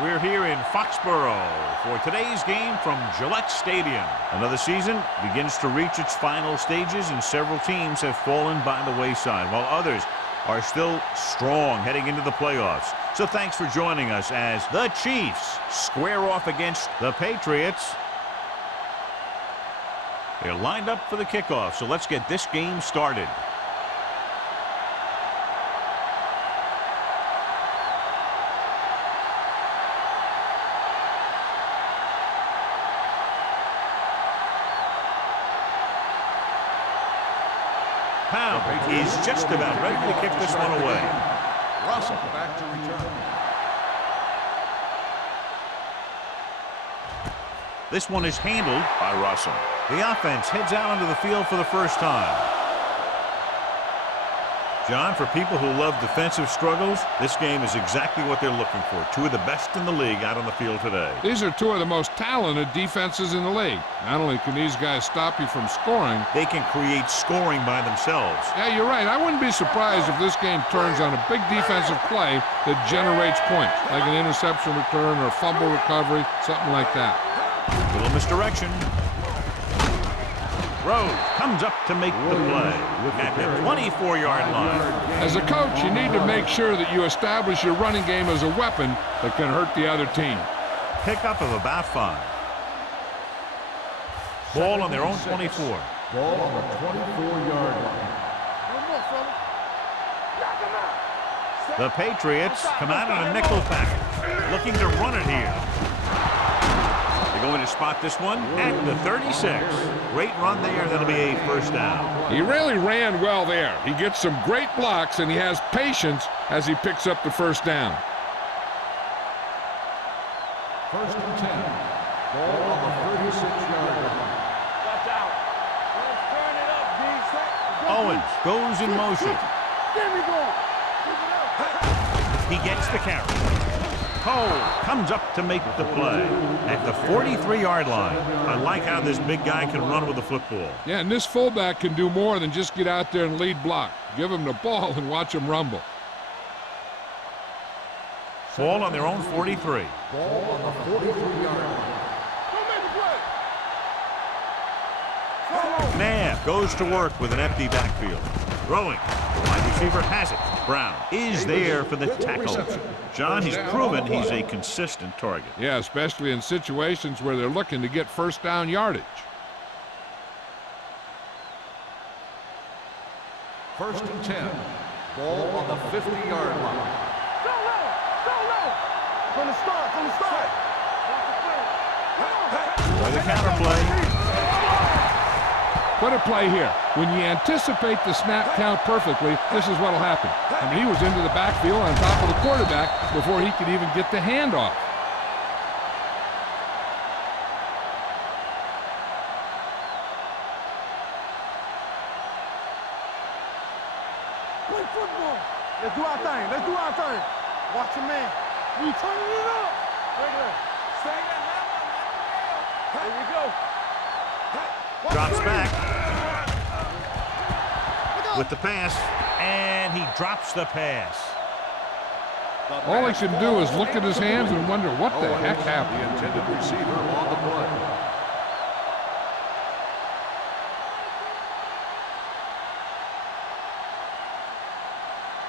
We're here in Foxborough for today's game from Gillette Stadium. Another season begins to reach its final stages, and several teams have fallen by the wayside, while others are still strong heading into the playoffs. So thanks for joining us as the Chiefs square off against the Patriots. They're lined up for the kickoff, so let's get this game started. Pound is just about ready to kick this one away. Russell back to return. This one is handled by Russell. The offense heads out onto the field for the first time. John, for people who love defensive struggles, this game is exactly what they're looking for. Two of the best in the league out on the field today. These are two of the most talented defenses in the league. Not only can these guys stop you from scoring, they can create scoring by themselves. Yeah, you're right. I wouldn't be surprised if this game turns on a big defensive play that generates points, like an interception return or a fumble recovery, something like that. Little misdirection. Rhodes comes up to make the play at the 24-yard line. As a coach, you need to make sure that you establish your running game as a weapon that can hurt the other team. Pickup of about 5. Ball on their own 24. Ball on the 24-yard line. The Patriots come out on a nickel package, looking to run it here. Going to spot this one at the 36. Great run there. That'll be a first down. He really ran well there. He gets some great blocks, and he has patience as he picks up the first down. First and 10. Ball on the 36-yard line. Watch out. Let's turn it up, D. Owens goes in motion. He gets the carry. Cole comes up to make the play at the 43-yard line. I like how this big guy can run with the football. Yeah, and this fullback can do more than just get out there and lead block. Give him the ball and watch him rumble. Ball on their own 43. Ball on the 43-yard line. Nav goes to work with an empty backfield. Throwing. The wide receiver has it. Brown is there for the tackle. John, he's proven he's a consistent target. Yeah, especially in situations where they're looking to get first down yardage. First and 10. Ball on the 50-yard line. From the start. For the counter play. What a play here. When you anticipate the snap count perfectly, this is what will happen. I mean, he was into the backfield on top of the quarterback before he could even get the handoff. Play football. Let's do our thing. Watch your man. We turning it up. Right there. Stay that now. There you go. Drops back with the pass, and he drops the pass. All he should do is look at his hands and wonder what the heck happened. The intended receiver on the play.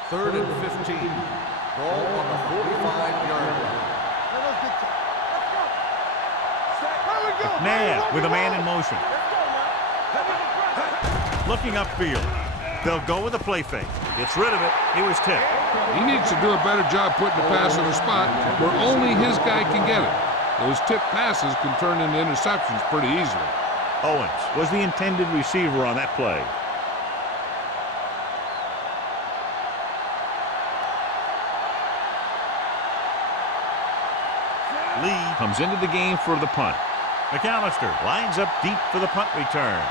Third and 15. Ball on the 45-yard line. McNabb with a man in motion. Looking upfield. They'll go with a play fake. Gets rid of it. He was tipped. He needs to do a better job putting the pass in a spot where only his guy can get it. Those tipped passes can turn into interceptions pretty easily. Owens was the intended receiver on that play. Lee comes into the game for the punt. McAllister lines up deep for the punt return.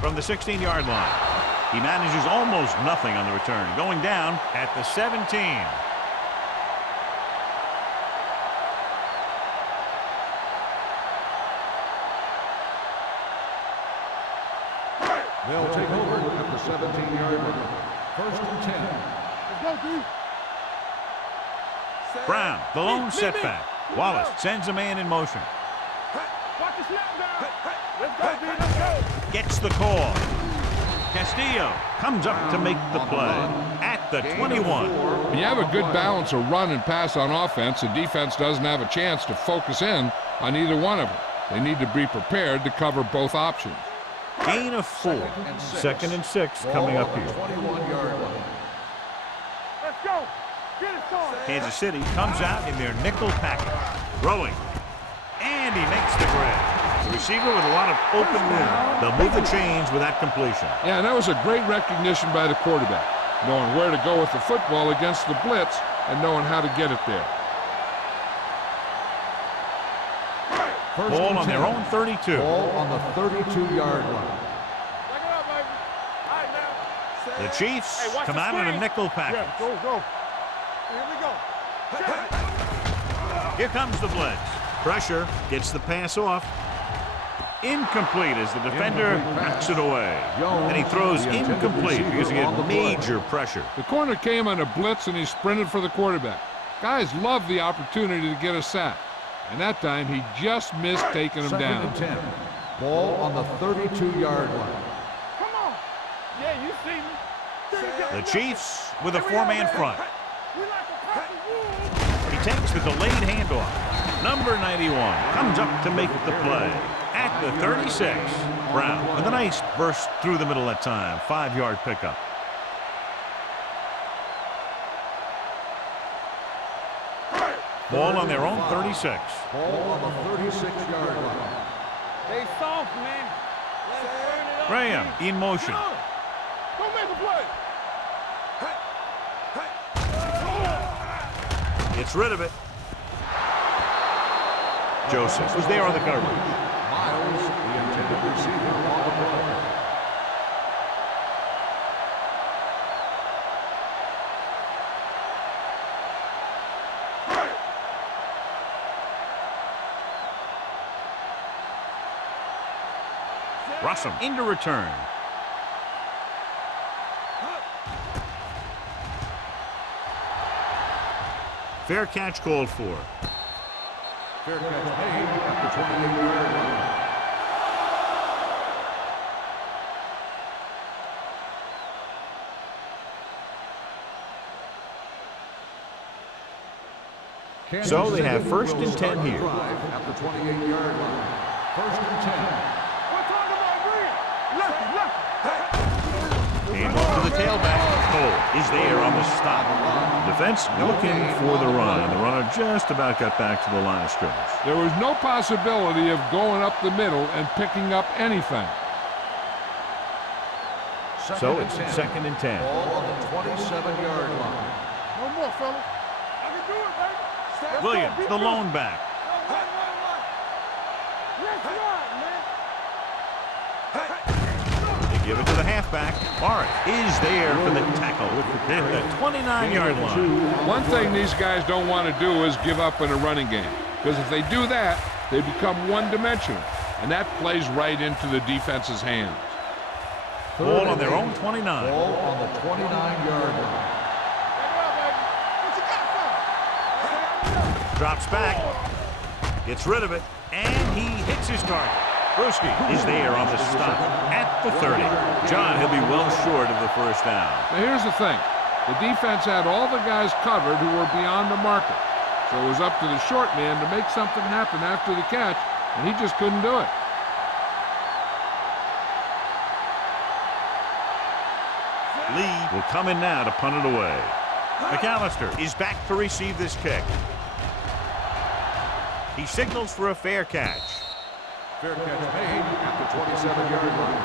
From the 16-yard line, he manages almost nothing on the return, going down at the 17. They'll take over at the 17-yard line. First and 10. Let's go, D. Brown, the lone setback. Wallace sends a man in motion. Watch the snap down. Let's go, D. Let's go. Gets the call. Castillo comes up to make the play at the 21. When you have a good balance of run and pass on offense, the defense doesn't have a chance to focus in on either one of them. They need to be prepared to cover both options. Gain of 4. 2nd and 6 coming up here. 21-yard line. Let's go. Get it started. Kansas City comes out in their nickel package. Throwing. And he makes the grab. The receiver with a lot of open room. They'll move the chains with that completion. Yeah, and that was a great recognition by the quarterback, knowing where to go with the football against the blitz and knowing how to get it there. Ball on their own 32. Ball on the 32-yard line. Back it up, baby. All right, now. The Chiefs Hey, watch come the out in a screen. nickel package. Yeah, go, go. Here we go. Check. Here comes the blitz. Pressure gets the pass off. Incomplete as the defender knocks it away. And he throws incomplete because he had major pressure. The corner came on a blitz and he sprinted for the quarterback. Guys love the opportunity to get a sack. And that time he just missed taking him Second down. and 10. Ball on the 32-yard line. Come on. Yeah, you see me. The Chiefs with a 4-man front. We like a pack of wolves. He takes the delayed handoff. Number 91 comes up to make the play at the 36. Brown with a nice burst through the middle that time. 5-yard pickup. Ball on their own 36. Ball on the 36-yard line. They soft, man. Let's turn it up. Graham in motion. Go make a play. Gets rid of it. Joseph was there on the coverage. Miles, the intended receiver, on the play. Rossum into return. Fair catch called for. Fair catch made at the 28-yard line. So they have first and 10 here. At the 28-yard line. First and 10. We're talking about green. Lefty. Hand off to the tailback. Cole is there on the stop. Defense looking for the run. The runner just about got back to the line of scrimmage. There was no possibility of going up the middle and picking up anything. So it's 2nd and 10. Ball on the 27-yard line. No more, fellas. I can do it, baby. Let's go. Williams, Beat the you. lone back. Let's ride, man. They give it to the halfback. Morris is there for the tackle at the 29-yard line. One thing these guys don't want to do is give up in a running game. Because if they do that, they become one-dimensional. And that plays right into the defense's hands. Ball on their own 29. Ball on the 29-yard line. Drops back. Gets rid of it. And he hits his target. Bruschi is there on the stop at the 30. John, he'll be well short of the first down. Now here's the thing. The defense had all the guys covered who were beyond the marker. So it was up to the short man to make something happen after the catch, and he just couldn't do it. Lee will come in now to punt it away. McAllister is back to receive this kick. He signals for a fair catch. Fair catch made at the 27-yard line.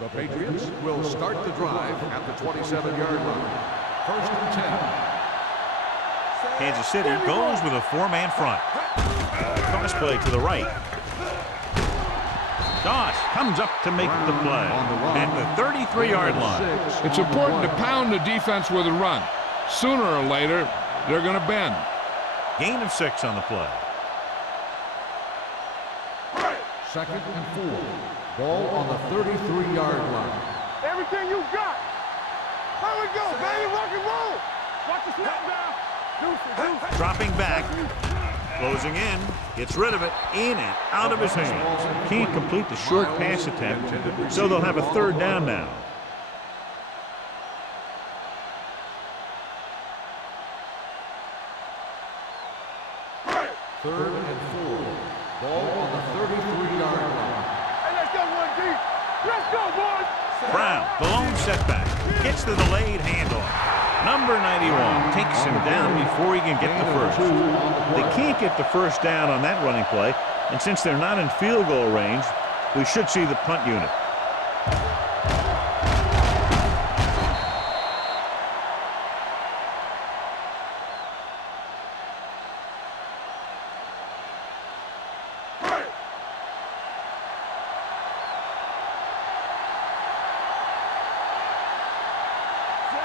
The Patriots will start the drive at the 27-yard line. First and 10. Kansas City goes with a 4-man front. Cross play to the right. Doss comes up to make the play at the 33-yard line. It's important to pound the defense with a run. Sooner or later, they're going to bend. Gain of 6 on the play. 2nd and 4. Ball on the 33-yard line. Everything you got. Here we go, baby. Rock and roll. Watch the snap down. Deuce. Dropping back. Closing in. Gets rid of it. In and out of his hands. Can't complete the short pass attempt, so they'll have a 3rd down now. Third and 4. Ball on the 33-yard line. Hey, let's go one deep. Let's go, boys. Brown, the lone setback. Gets the delayed handoff. Number 91 takes him down before he can get the first. They can't get the first down on that running play, and since they're not in field goal range, we should see the punt unit.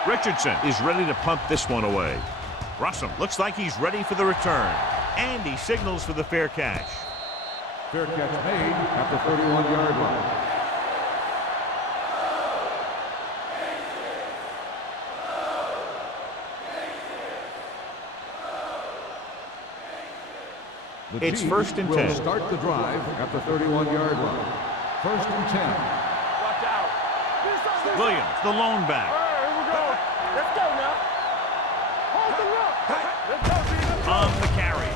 Richardson is ready to punt this one away. Russell looks like he's ready for the return, and he signals for the fair catch. Fair catch made at the 31-yard line. The It's Chiefs 1st and will 10. Start the drive at the 31-yard line. 1st and 10. Watch out. Williams, the lone back. Here we go. Let's go now. Hold the look. Let's go, Jesus. On the carry.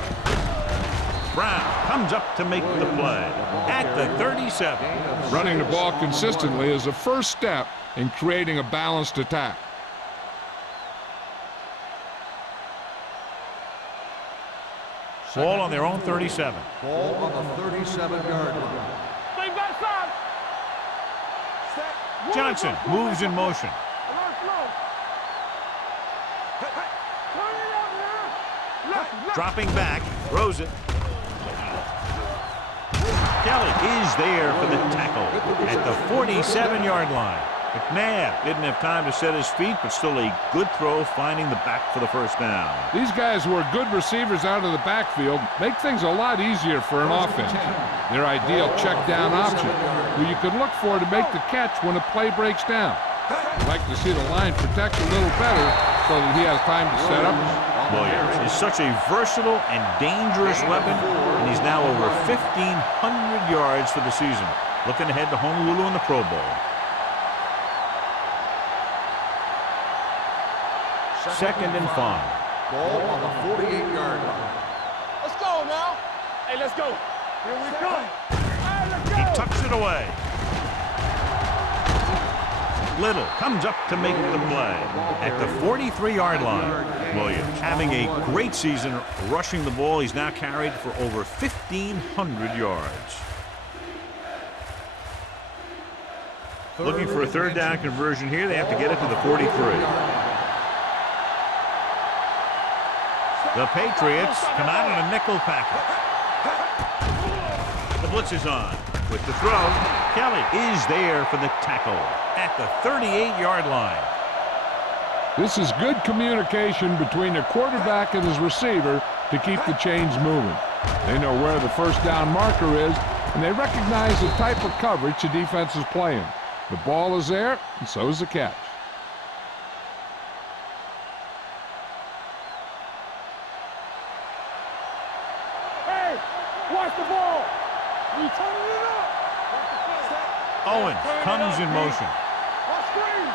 Brown comes up to make the play at the 37. Running the ball consistently is the first step in creating a balanced attack. Ball on their own 37. Ball on the 37-yard line. Stay back side. Step. Johnson moves in motion. Alert flow. Turn it up now. Left. Dropping back, throws it. Kelly is there for the tackle at the 47-yard line. McNabb didn't have time to set his feet, but still a good throw, finding the back for the first down. These guys who are good receivers out of the backfield make things a lot easier for an offense. Their ideal check down option, who you can look for to make the catch when a play breaks down. I'd like to see the line protect a little better so that he has time to set up. Williams is such a versatile and dangerous weapon, and he's now over 1,500 yards for the season. Looking ahead to Honolulu in the Pro Bowl. 2nd and 5. Ball on the 48-yard line. Let's go now. Hey, let's go. Here we go. Hey, let's go. He tucks it away. Little comes up to make the play at the 43-yard line. Williams having a great season rushing the ball. He's now carried for over 1,500 yards. Looking for a 3rd down conversion here. They have to get it to the 43. The Patriots come out in a nickel package. The blitz is on. With the throw, Kelly is there for the tackle at the 38-yard line. This is good communication between the quarterback and his receiver to keep the chains moving. They know where the first down marker is, and they recognize the type of coverage the defense is playing. The ball is there, and so is the catch. Hey, watch the ball. We turning it up. Owens comes in motion. On screen.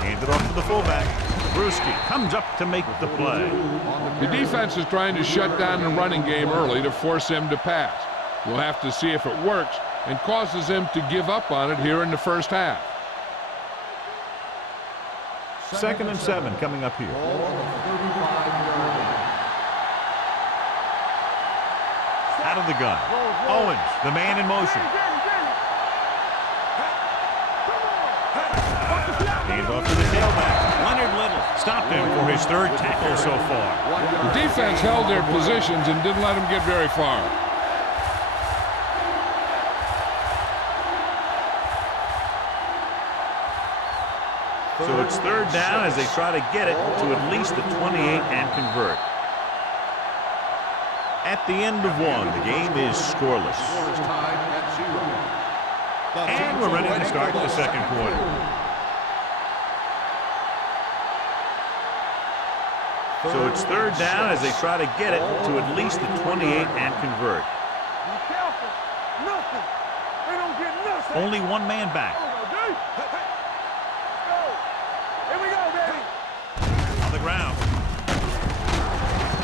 Handed off to the fullback. Brewski comes up to make the play. The defense is trying to shut down the running game early to force him to pass. We'll have to see if it works and causes him to give up on it here in the first half. 2nd and 7 coming up here. Ball on the 35-yard line. Out of the gun. Owens, the man in motion. Hands off to the tailback. Leonard Little stopped him for his 3rd tackle so far. The defense held their positions and didn't let him get very far. So it's third down as they try to get it to at least the 28 and convert. At the end of one, the game is scoreless. And we're ready to start the second quarter. So it's third down as they try to get it to at least the 28 and convert. Be careful. Nothing. They don't get nothing. Only one man back. Here we go, baby. On the ground.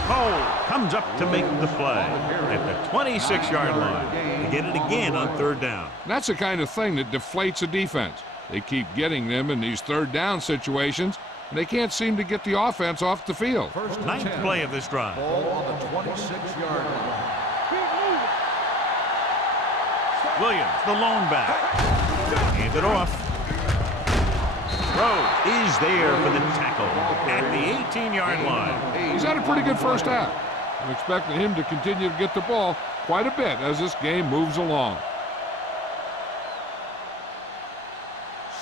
Cole comes up to make the play at the 26-yard line to get it again on third down. That's the kind of thing that deflates a defense. They keep getting them in these third down situations, and they can't seem to get the offense off the field. Ninth play of this drive. Ball on the 26-yard line. Keep moving. Williams, the lone back. Hand it off. Rose is there for the tackle at the 18-yard line. He's had a pretty good first half. I'm expecting him to continue to get the ball quite a bit as this game moves along.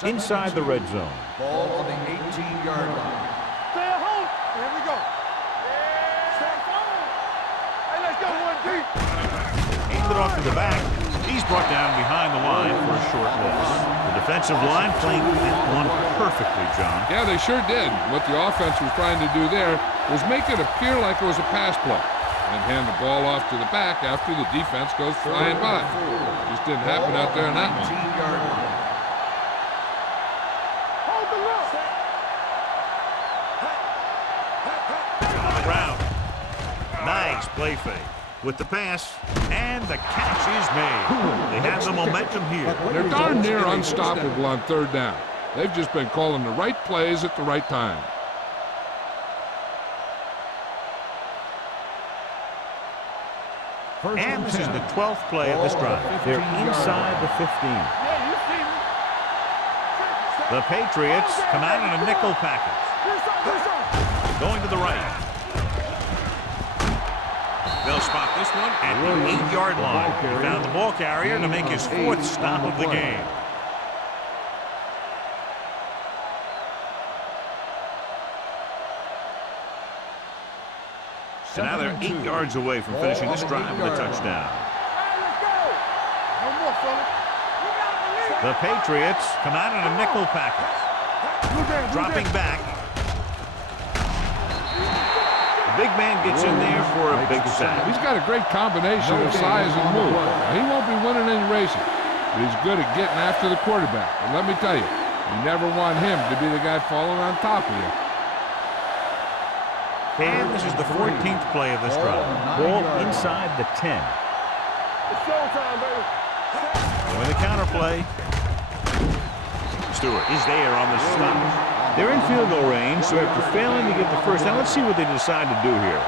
Inside the red zone. Ball on the 18-yard line. Stay at home. Here we go. Stay at home. Hey, let's go one deep. Hand it off to the back. He's brought down behind the line for a short loss. The defensive line playing that one perfectly, John. Yeah, they sure did. What the offense was trying to do there was make it appear like it was a pass play and hand the ball off to the back after the defense goes flying by. Just didn't happen out there in that one. 19-yard line. Hold the look. On the ground. Nice play fake. With the pass, and the catch is made. They have the momentum here. They're darn near unstoppable on third down. They've just been calling the right plays at the right time. And this is the 12th play of this drive. They're inside the 15. Yeah, you see me. The Patriots come out in a nickel package. Going to the right. They'll spot this one at the 8-yard line. He found the ball carrier to make his fourth stop of the game. So now they're 8 yards away from finishing this drive with a touchdown. Let's go. No more, fella. The Patriots come out in a nickel package. Dropping back. Big man gets in there for a big sack. He's got a great combination of size and move. He won't be winning any races, but he's good at getting after the quarterback. And let me tell you, you never want him to be the guy falling on top of you. And this is the 14th play of this drive. Ball inside the 10. It's showtime, baby. With a counter play. Stewart is there on the stop. They're in field goal range, so after failing to get the first down, let's see what they decide to do here.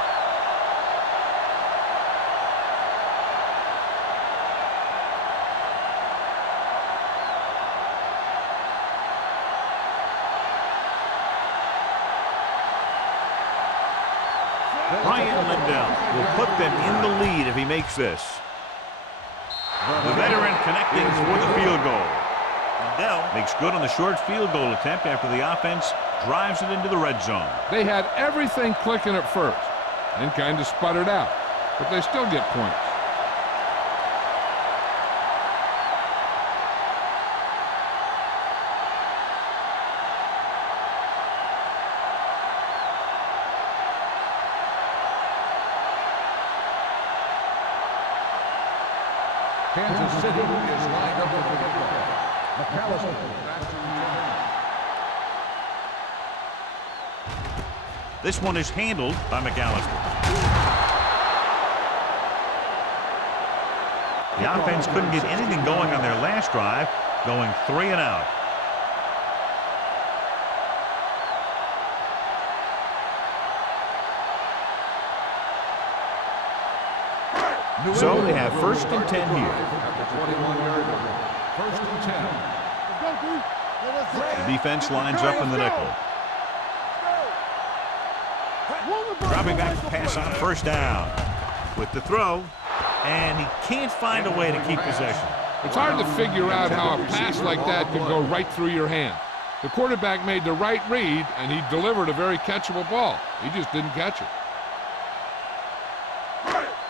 Brian Lindell will put them in the lead if he makes this. The veteran connecting for the field goal. Lindell makes good on the short field goal attempt after the offense drives it into the red zone. They had everything clicking at first and kind of sputtered out, but they still get points. Kansas City is lined up with the football. McAllister back to return. This one is handled by McAllister. The offense couldn't get anything going on their last drive, going 3 and out. So they have first and 10 here. At the 21-yard line. First and 10. The defense lines up in the nickel. Dropping back to pass on first down. With the throw, and he can't find a way to keep possession. It's hard to figure out how a pass like that can go right through your hand. The quarterback made the right read, and he delivered a very catchable ball. He just didn't catch it.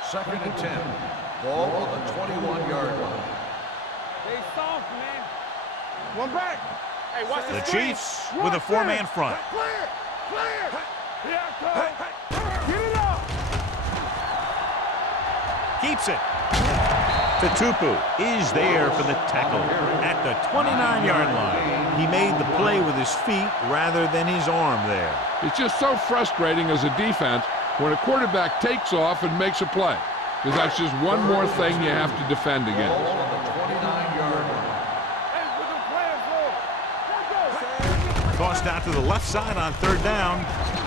2nd and 10. Ball on the 21-yard line. Stay soft, man. One back. Hey, watch The Chiefs with a four-man front. Clear. Clear. Here I come. Get it up. Keeps it. Tutupu is there for the tackle at the 29-yard line. He made the play with his feet rather than his arm there. It's just so frustrating as a defense when a quarterback takes off and makes a play, because that's just one more thing you have to defend against. Ball on the 29-yard line. Hey, what them playing for? Let's go. Tossed out to the left side on 3rd down.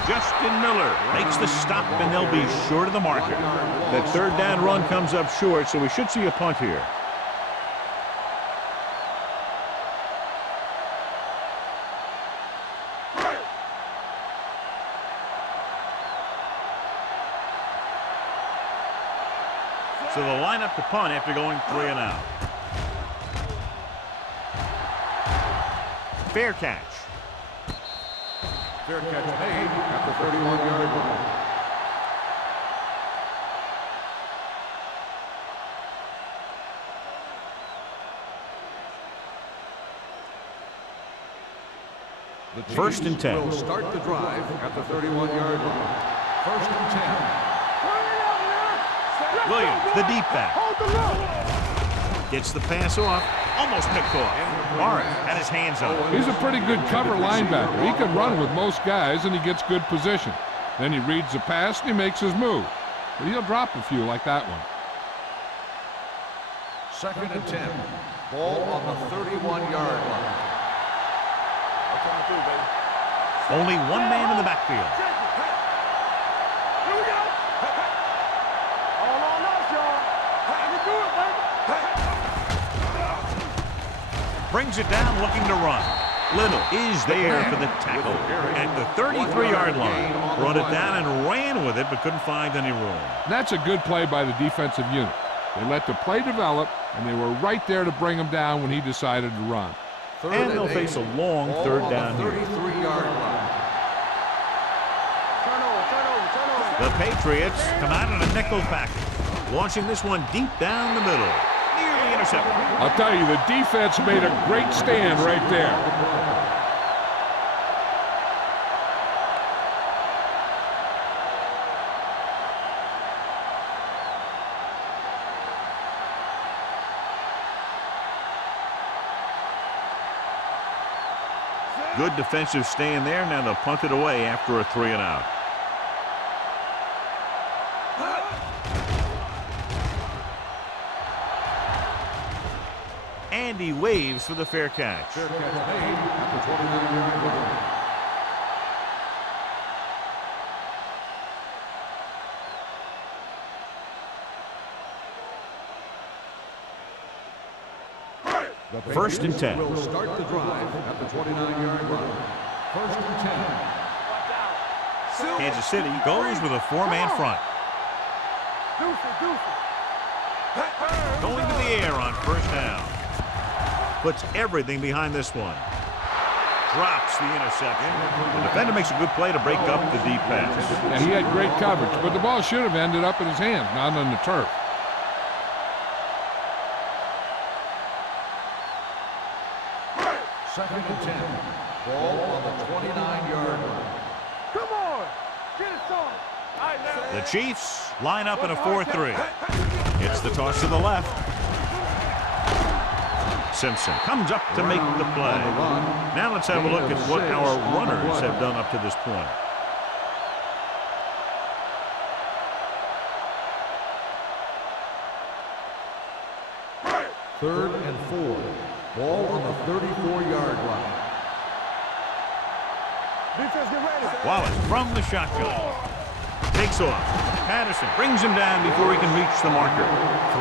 Justin Miller makes the stop, and they'll be short of the marker. That 3rd down run comes up short, so we should see a punt here. So they'll line up to punt after going 3 and out. Fair catch. Fair catch made at the 31-yard line. The Chiefs 1st and 10. will start the drive at the 31-yard line. 1st and 10. Williams, the deep back. Hold the look. Gets the pass off. Almost picked off. Morris had his hands on it. He's a pretty good cover linebacker. He can run with most guys, and he gets good position. Then he reads the pass, and he makes his move. But he'll drop a few like that one. 2nd and 10. Ball on the 31-yard line. What coming through, baby? Only one man in the backfield. Here we go. All on us, y'all. I can do it, baby. Brings it down, looking to run. Little is there for the tackle at the 33-yard line. Brought it down and ran with it, but couldn't find any room. That's a good play by the defensive unit. They let the play develop, and they were right there to bring him down when he decided to run. And they'll face a long 3rd down here. 33-yard line. The Patriots come out in a nickel package, launching this one deep down the middle. Nearly intercepted. I'll tell you, the defense made a great stand right there. Good defensive stand there. Now they'll punt it away after a 3 and out. And he waves for the fair catch. Fair catch made at the 29-yard line. The 1st and 10. Will start the drive at the 29-yard line. 1st and 10. Kansas City goes with a 4-man front. Going to the air on 1st down. Puts everything behind this one. Drops the interception. The defender makes a good play to break up the deep pass. Yeah, he had great coverage, but the ball should have ended up in his hands, not on the turf. Second and 10. Ball on the 29-yard line. Come on. Get it started. All right, now. The Chiefs line up in a 4-3. It's the toss to the left. Simpson comes up to make the play. Now let's have a look at what our runners have done up to this point. Third and 4. Ball on the 34-yard line. Defense, get ready. Wallace from the shotgun. Takes off. Patterson brings him down before he can reach the marker.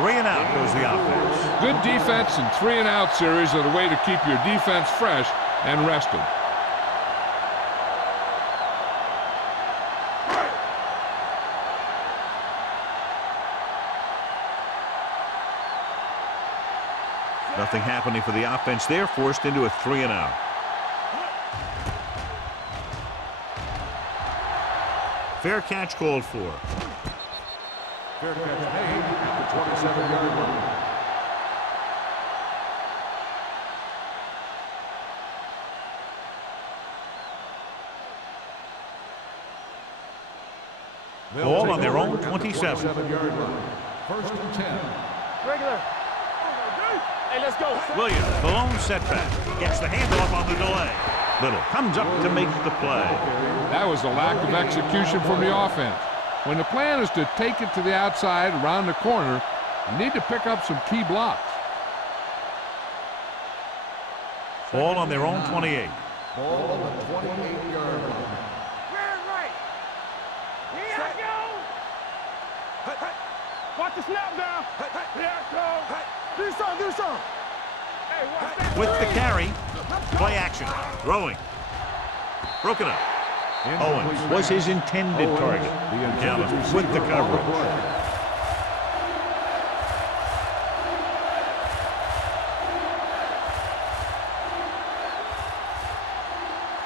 3 and out goes the offense. Good defense and 3 and out series are the way to keep your defense fresh and rested. Nothing happening for the offense there, forced into a 3 and out. Fair catch called for. Fair catch made at the 27-yard line. Ball on their own 27. 27-yard line. First and 10. Regular. Hey, let's go. Williams, the lone setback. Gets the handoff on the delay. Little comes up to make the play. That was a lack of execution from the offense. When the plan is to take it to the outside around the corner, you need to pick up some key blocks. Ball on their own 28. Ball on the 28-yard line. Right. Here I go. Watch the snap down. Here I go. Do something. Hey, watch that. With the carry, play action, throwing. Broken up. Owens was his intended target. Dallas with the coverage.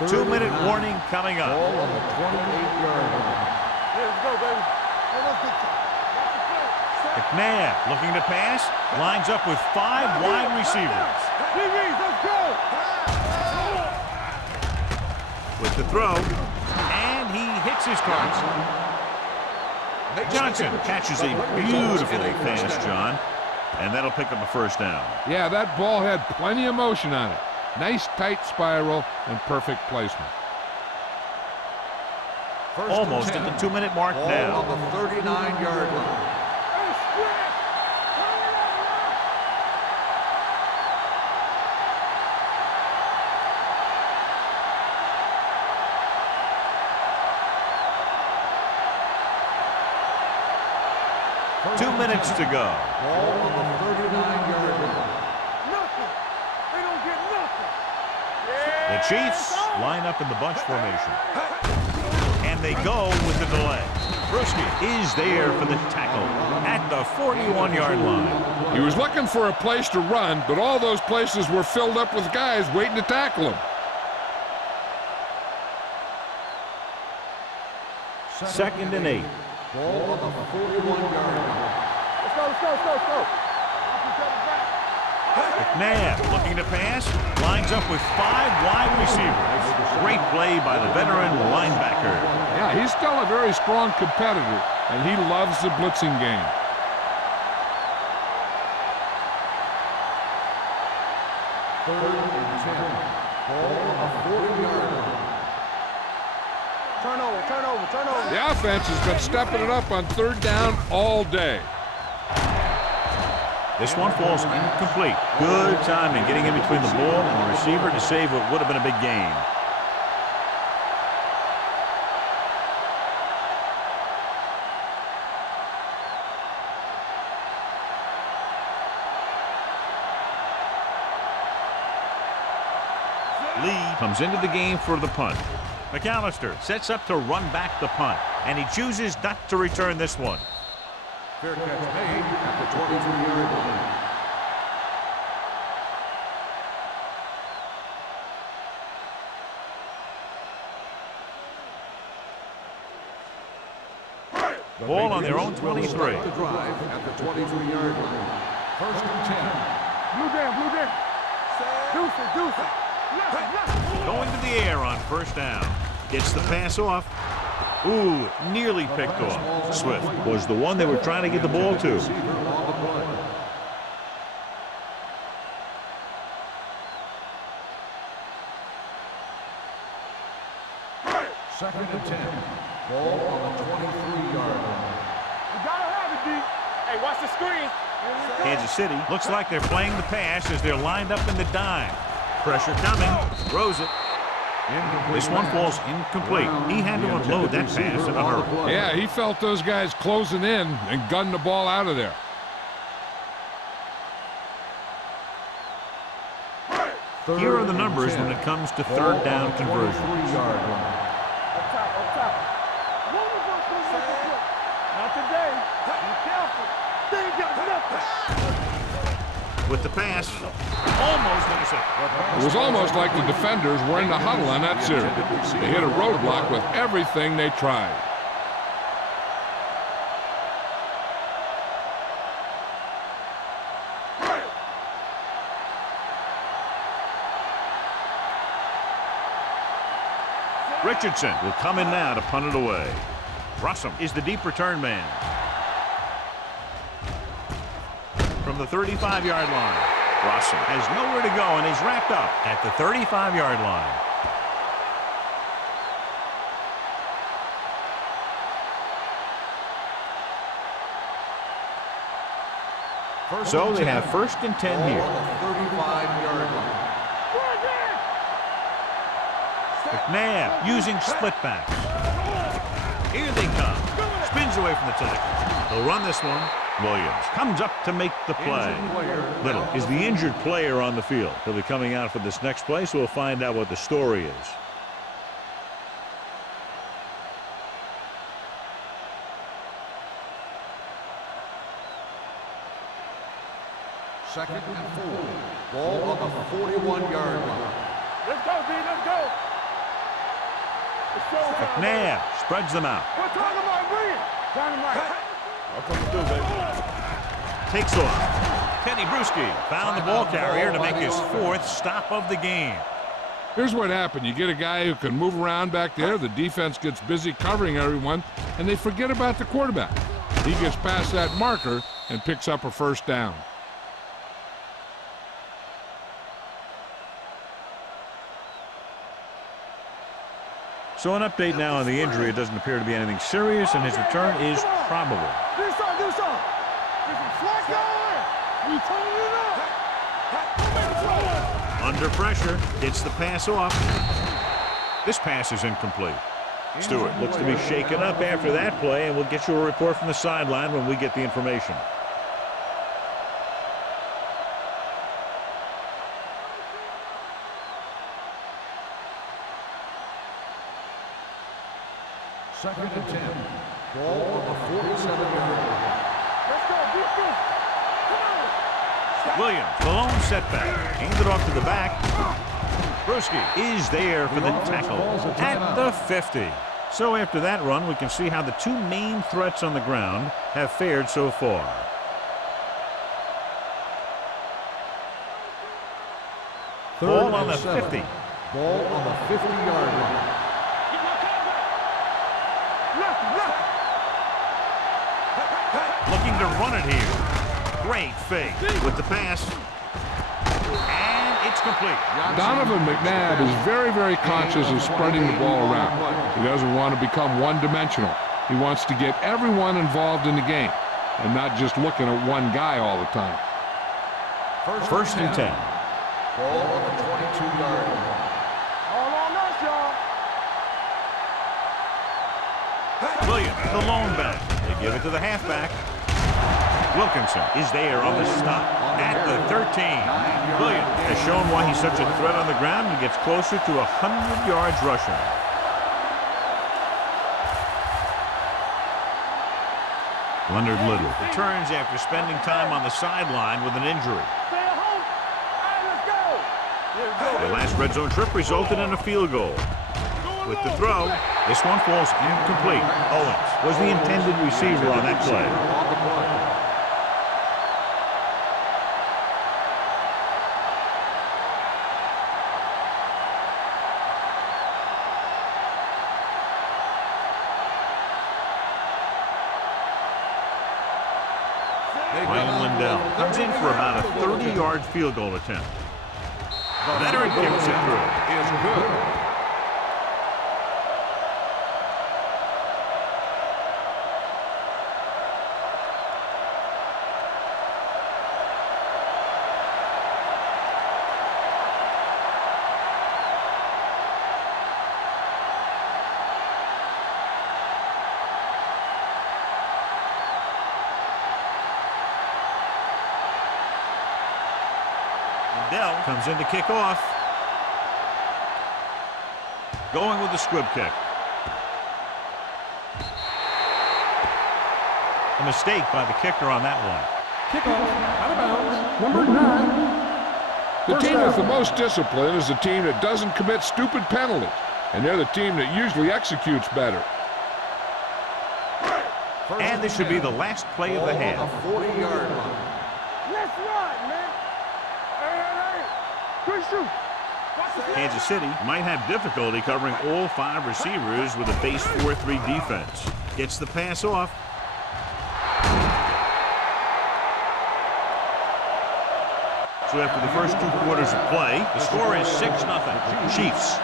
2-minute warning coming up. Ball on the 28-yard line. Let's go, baby. Let's get you. McNabb looking to pass, lines up with 5 wide receivers. Let's go. With the throw, and he hits his target. Johnson catches a beautiful pass, John, and that'll pick up a first down. Yeah, that ball had plenty of motion on it. Nice tight spiral and perfect placement. Almost at the 2-minute mark Ball now. on the 39-yard line. Two minutes to go. Ball on the 39-yard line. Nothing. They don't get nothing. The Chiefs line up in the bunch formation. And they go with the delay. Bruschi is there for the tackle at the 41-yard line. He was looking for a place to run, but all those places were filled up with guys waiting to tackle him. Second and 8. Ball on the 41-yard line. Let's go. McNabb looking to pass, lines up with 5 wide receivers. Great play by the veteran linebacker. Yeah, he's still a very strong competitor, and he loves the blitzing game. Third and 10. Ball on the 40-yard line. Turnover. The offense has been stepping it up on third down all day. This one falls incomplete. Good timing getting in between the ball and the receiver to save what would have been a big gain. Lee comes into the game for the punt. McAllister sets up to run back the punt, and he chooses not to return this one. Fair catch made at the 23-yard line. Ball on their own 23. The drive at the 23-yard line. First and 10. Blue down. Deuce. Going to the air on first down. Gets the pass off. Ooh, nearly picked off. Swift was the one they were trying to get the ball to. Second and 10. Ball on the 23-yard line. You gotta have it, D. Hey, watch the screen. Kansas City looks like they're playing the pass as they're lined up in the dime. Pressure coming. Throws it. This one falls incomplete. He had to unload that pass in a hurry. Yeah, he felt those guys closing in and gunned the ball out of there. Here are the numbers when it comes to third down conversions. Yard line. Up top. Not today. Be careful. They ain't got nothing. With the pass, almost intercepted. It was almost like the defenders were in the huddle on that series. They hit a roadblock with everything they tried. Richardson will come in now to punt it away. Russell is the deep return man. From the 35-yard line, Russell has nowhere to go and is wrapped up at the 35-yard line. So they have 1st and 10 here. 35-yard line. McNabb using split backs. Here they come. Spins away from the tackle. They'll run this one. Williams comes up to make the play. Little is the injured player on the field. He'll be coming out for this next play, so we'll find out what the story is. Second and 4. Ball on the 41-yard line. Let's go, B. Let's go. McNabb spreads them out. What time am I bringing? Dynamite. I'll come through, baby. Takes off. Teddy Bruschi found the ball carrier to make his 4th stop of the game. Here's what happened. You get a guy who can move around back there. The defense gets busy covering everyone, and they forget about the quarterback. He gets past that marker and picks up a 1st down. So an update now on the injury. It doesn't appear to be anything serious, and his return is probable. Do something. Do something. Slack going. We turn it up. Under pressure, gets the pass off. This pass is incomplete. Stewart looks to be shaken up after that play, and we'll get you a report from the sideline when we get the information. Second and 10. Ball on the 47-yard line. Let's go. Defense. Come on. Williams, the lone setback. Hands it off to the back. Bruschi is there for the tackle at the 50. So after that run, we can see how the 2 main threats on the ground have fared so far. Ball on the 50. Ball on the 50-yard line. Looking to run it here. Great fake with the pass. And it's complete. Donovan McNabb is very, very conscious of spreading the ball around. He doesn't want to become one-dimensional. He wants to get everyone involved in the game and not just looking at one guy all the time. 1st and 10. Ball on the 22-yard line. All on us, y'all. Williams, the lone back. They give it to the halfback. Wilkinson is there on the stop at the 13. Williams has shown why he's such a threat on the ground and gets closer to 100 yards rushing. Leonard Little returns after spending time on the sideline with an injury. Stay at home. All right, let's go. The last red zone trip resulted in a field goal. With the throw, this one falls incomplete. Owens was the intended receiver on that play. Ryan Lindell comes in for about a 30-yard field goal attempt. The veteran kicks it through. Is good. Lindell comes in to kick off. Going with the squib kick. A mistake by the kicker on that one. Kickoff out of bounds. Number 9. The team with the most discipline is the team that doesn't commit stupid penalties, and they're the team that usually executes better. And this should be the last play of the half. 40-yard line. Let's run, man. Hey. Good shoot. Kansas City might have difficulty covering all 5 receivers with a base 4-3 defense. Gets the pass off. So after the first 2 quarters of play, the score is 6-0. Chiefs.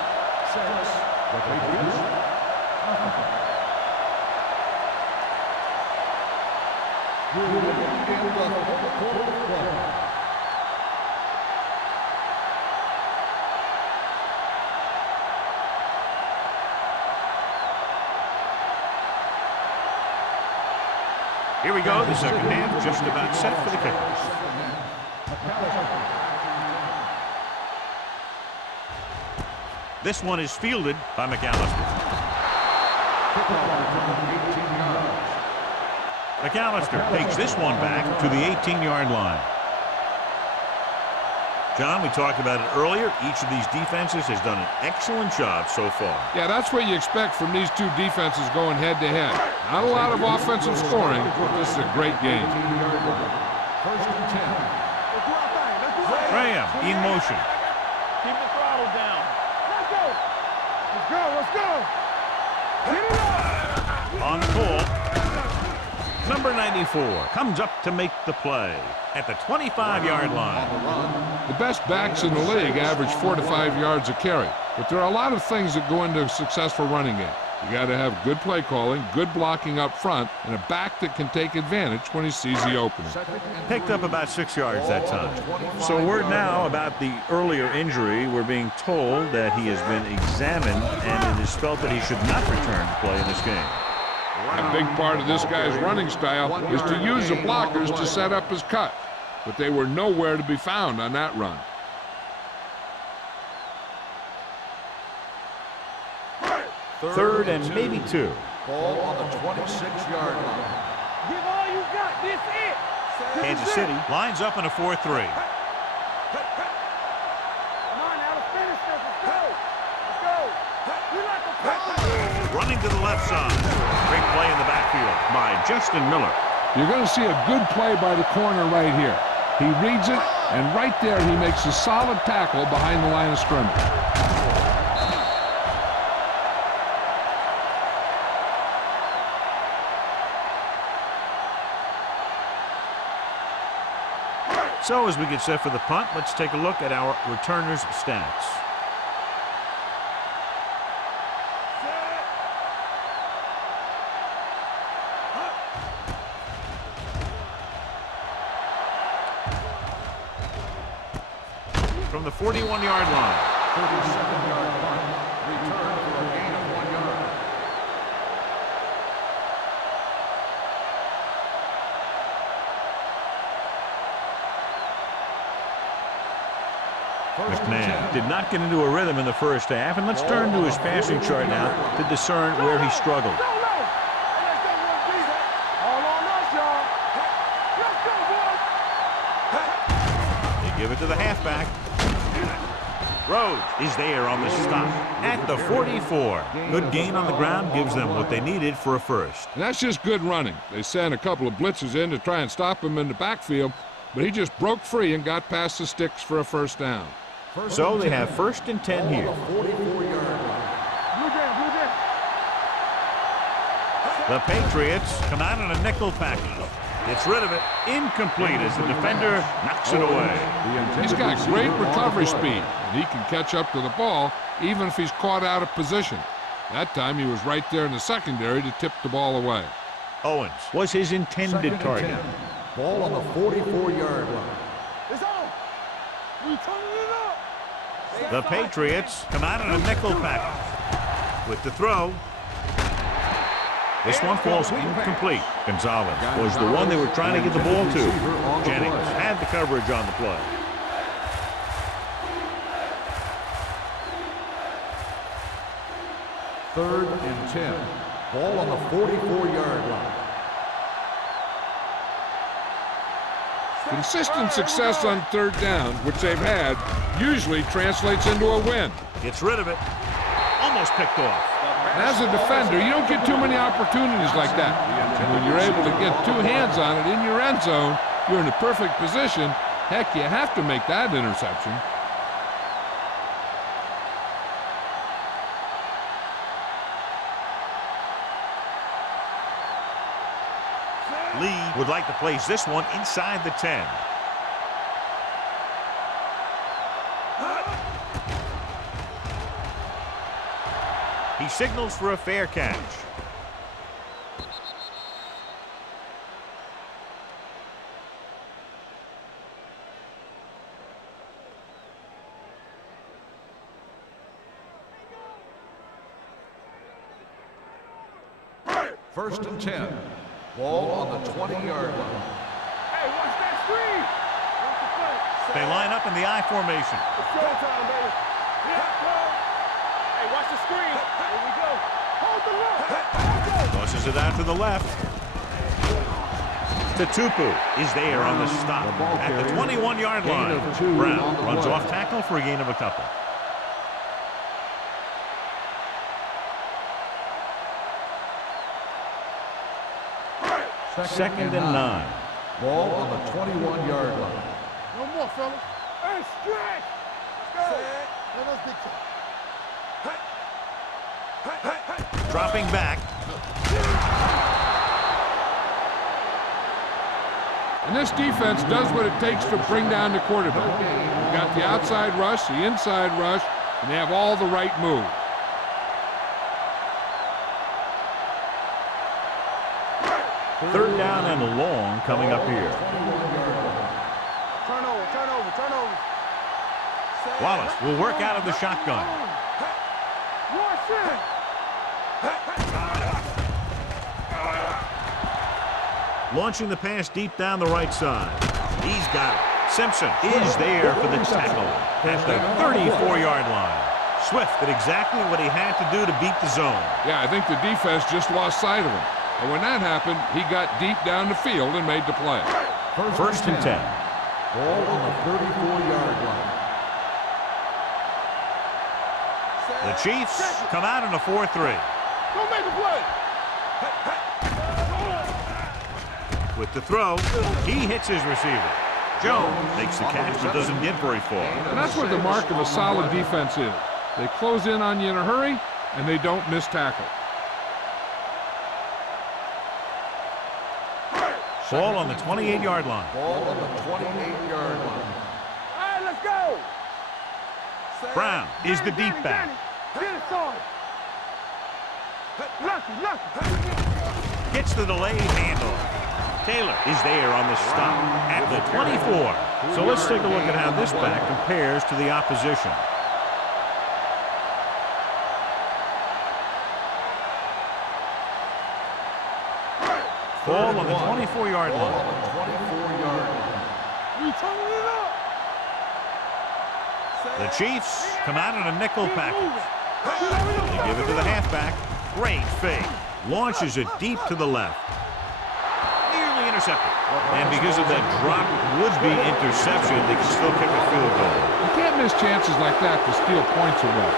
Here we go, the second half, just about set for the kickers. This one is fielded by McAllister. McAllister takes this one back to the 18-yard line. John, we talked about it earlier. Each of these defenses has done an excellent job so far. Yeah, that's what you expect from these 2 defenses going head-to-head. Not a lot of offensive scoring, but this is a great game. First and 10. Graham in motion. Keep the throttle down. Let's go. Let's go. Let's go. Get it up. On the call. Number 94 comes up to make the play at the 25-yard line. The best backs in the league average 4 to 5 yards a carry, but there are a lot of things that go into a successful running game. You got to have good play calling, good blocking up front, and a back that can take advantage when he sees the opening. Picked up about 6 yards that time. So word now about the earlier injury. We're being told that he has been examined and it is felt that he should not return to play in this game. A big part of this guy's running style is to use the blockers to set up his cut, but they were nowhere to be found on that run. Third and maybe 2. Ball on the 26-yard line. Give all you got. This it. Kansas City lines up in a 4-3. Come on now, let's finish this. Let's go. Let's go. We like to play. Running to the left side. Great play in the backfield by Justin Miller. You're going to see a good play by the corner right here. He reads it, and right there he makes a solid tackle behind the line of scrimmage. So as we get set for the punt, let's take a look at our returners' stats. From the 41-yard line. 37-yard punt. Return for a gain of 1 yard. McNabb did not get into a rhythm in the first half, and let's turn to his passing chart now to discern where he struggled. They give it to the halfback. Rhodes is there on the stop at the 44. Good gain on the ground gives them what they needed for a first. And that's just good running. They sent a couple of blitzes in to try and stop him in the backfield, but he just broke free and got past the sticks for a first down. So they have first and 10 here. 44-yard line. The Patriots come out in a nickel package. Gets rid of it. Incomplete as the defender knocks it away. He's got great recovery speed, and he can catch up to the ball even if he's caught out of position. That time he was right there in the secondary to tip the ball away. Owens was his intended target. Ball on the 44-yard line. It's on. We turning it up. The Patriots come out in a nickel package. With the throw. This one falls incomplete. Gonzalez was the one they were trying to get the ball to. Jennings had the coverage on the play. Third and 10. Ball on the 44-yard line. Consistent success on third down, which they've had, usually translates into a win. Gets rid of it. Almost picked off. And as a defender, you don't get too many opportunities like that. And when you're able to get two hands on it in your end zone, you're in a perfect position. Heck, you have to make that interception. lead. Would like to place this one inside the 10. He signals for a fair catch. First and 10. Ball on the 20-yard line. Hey, watch that screen. Watch the play. They line up in the I formation. It's showtime, baby. Yeah, go. Hey, watch the screen. Here we go. Hold the look. Tosses it out to the left. Tatupu is there on the stop at the 21-yard line. Brown runs off tackle for a gain of a couple. Second and 9. Ball on the 21-yard line. No more, fellas. Hey, stretch. Let's go. Let us dictate. Dropping back. And this defense does what it takes to bring down the quarterback. You've got the outside rush, the inside rush, and they have all the right moves. Third down and long coming up here. Turn over. Wallace will work out of the shotgun. Launching the pass deep down the right side. He's got it. Simpson is there for the tackle at the 34-yard line. Swift did exactly what he had to do to beat the zone. Yeah, I think the defense just lost sight of him. And when that happened, he got deep down the field and made the play. First and 10. Ball on the 34-yard line. The Chiefs come out in a 4-3. Don't make a play. With the throw, he hits his receiver. Jones makes the catch but doesn't get very far. And that's what the mark of a solid defense is. They close in on you in a hurry, and they don't miss tackle. Ball on the 28-yard line. Ball on the 28-yard line. All right, let's go. Brown is the deep back. Get it started. Lucky. Gets the delayed handoff. Taylor is there on the stop at the 24. So let's take a look at how this back compares to the opposition. Ball on the 24-yard line. We turning it up. The Chiefs come out in a nickel package. They give it to the halfback. Great fake. Launches it deep to the left. Nearly intercepted. And because of that drop would-be interception, they can still kick a field goal. You can't miss chances like that to steal points away.